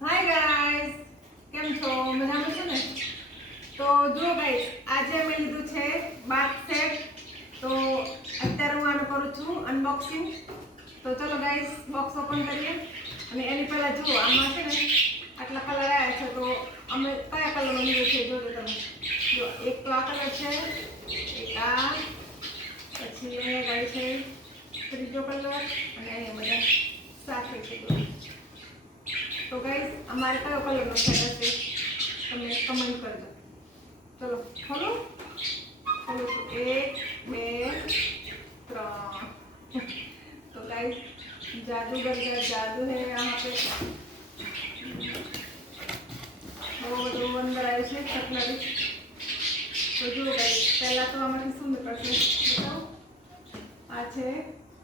Hi guys કેમ છો? મજામાં છો ને? તો જો ગાઈસ આજે અમે લીધું છે બાથ સેટ તો અત્યારે હું આનું કરું છું અનબોક્સિંગ તો ચલો ગાઈસ બોક્સ ઓપન કરીએ. અને એની પહેલાં જુઓ, આમાં છે ને આટલા કલર આવ્યા છે. તો અમે કયા કલરનો લીધો છે જોજો તમે. જો એક તો આ કલર છે, એક આ. પછી અહીંયા ગાઈ છે ત્રીજો કલર અને અહીંયા બધા સાથે છે જો તો ગાઈસ અમારે કયો કલરનો સેટ હશે તમે કમેન્ટ કરજો ચલો ખોલો ખોલો તો એક બે ત્રણ તો ગાઈસ जादूगर का जादू है यहाँ पे બહુ બધું અંદર આવ્યું છે કટલરી તો જુઓ ગાઈસ પહેલાં તો આમાંથી શું નીકળશે બતાવો આ છે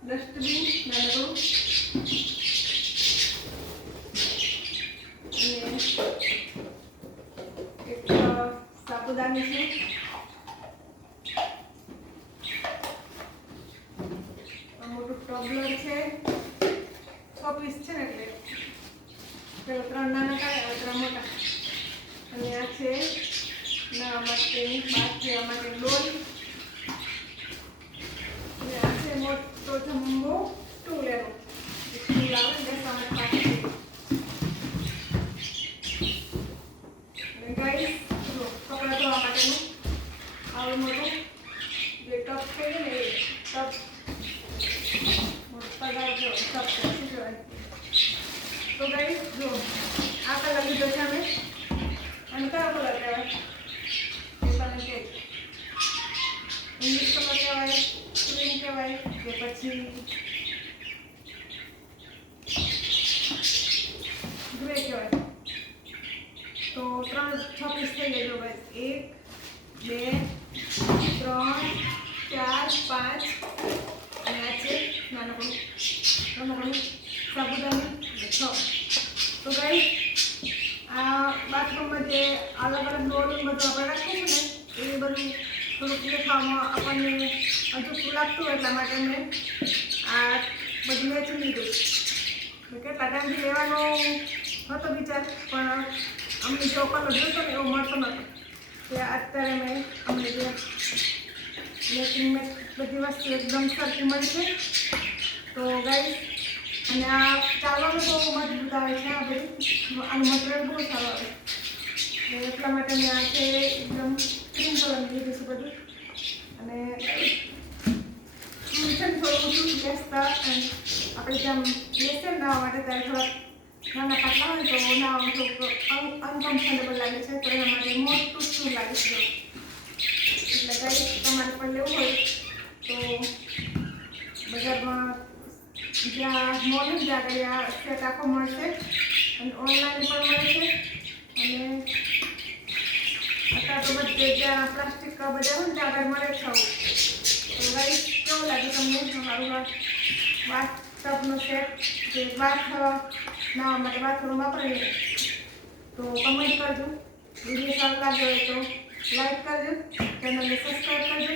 ડસ્ટબિન નાનકડું અને એક અ, સાબુદાની છે આ મોટું ટબલર છે છ પીસ છે ને એટલે પેલા ત્રણ નાના કાઢ્યા હવે ત્રણ મોટા અને આ છે ના માટેની બાથરૂમ માટે ડોલ અને આ છે મોટો જમ્બો ટૂલ એનો ટૂલ આવે ને બેસવા માટે પાછી અને ગાઈસ જો કપડાં ધોવા માટેનું આવું મોટું ટપ કહીએ ને એ તો ગાઈસ જો આ કલર લીધો અને કયો કલર કહેવાય એ કલર કહેવાય ક્રીમ કહેવાય કે પછી ગ્રે કહેવાય તો ત્રણ છ પીસ થઈ ગયા જો ભાઈ એક બે પાંચ અને આ છે નાનકડું નાનકડું સાબુદાની છ તો ભાઈ આ બાથરૂમમાં જે અલગ અલગ ડોલ બધું આપણે રાખીએ છીએ ને એ બધું થોડુંક દેખાવામાં આપણને અજુકતું લાગતું એટલા માટે મેં આ બધું વેચી લીધું કેટલા ટાઈમથી લેવાનો હતો વિચાર પણ અમને જેવો કલર જોઈતો ને એવો મળતો નહોતો તે અત્યારે મેં અમને જે મેચિંગ મેચ બધી વસ્તુ એકદમ સરખી મળી છે. તો ગાઈ અને આ ચાલવાનું બહુ મજબૂત આવે છે, આ બધી. આનું મટીરિયલ બહુ સારું આવે તો એટલા માટે મેં આ છે એકદમ ક્રીમ કલરનું લીધું છે બધું. અને મિશન ને થોડું ઓછું બેસતા આપણે જેમ બેસે ના માટે ત્યારે થોડાક નાના પાટલા હોય તો નાહવાનું થોડુંક અનકમ્ફર્ટેબલ લાગે છે, તો એના માટે મોટું શું લાગે છે. એટલે ગાઈ તમારે પણ લેવું હોય તો બજારમાં જ્યાં મોલ જ આ સેટ આખો મળશે અને ઓનલાઈન પણ મળે છે. અને અત્યારે તો બધે જ્યાં પ્લાસ્ટિક બધા હોય ને ત્યાં આગળ મળે છે તો ગાઈ કેવું લાગે તમને? તમારું આ વાત ટબનો સેટ જે બાથ નાવા માટે બાથરૂમ વાપરીએ તો કમેન્ટ કરજો. વીડિયો સારો હોય તો લાઈક કરજો ચેનલને સબસ્ક્રાઈબ કરજો ચલો ગાઈસ મળીએ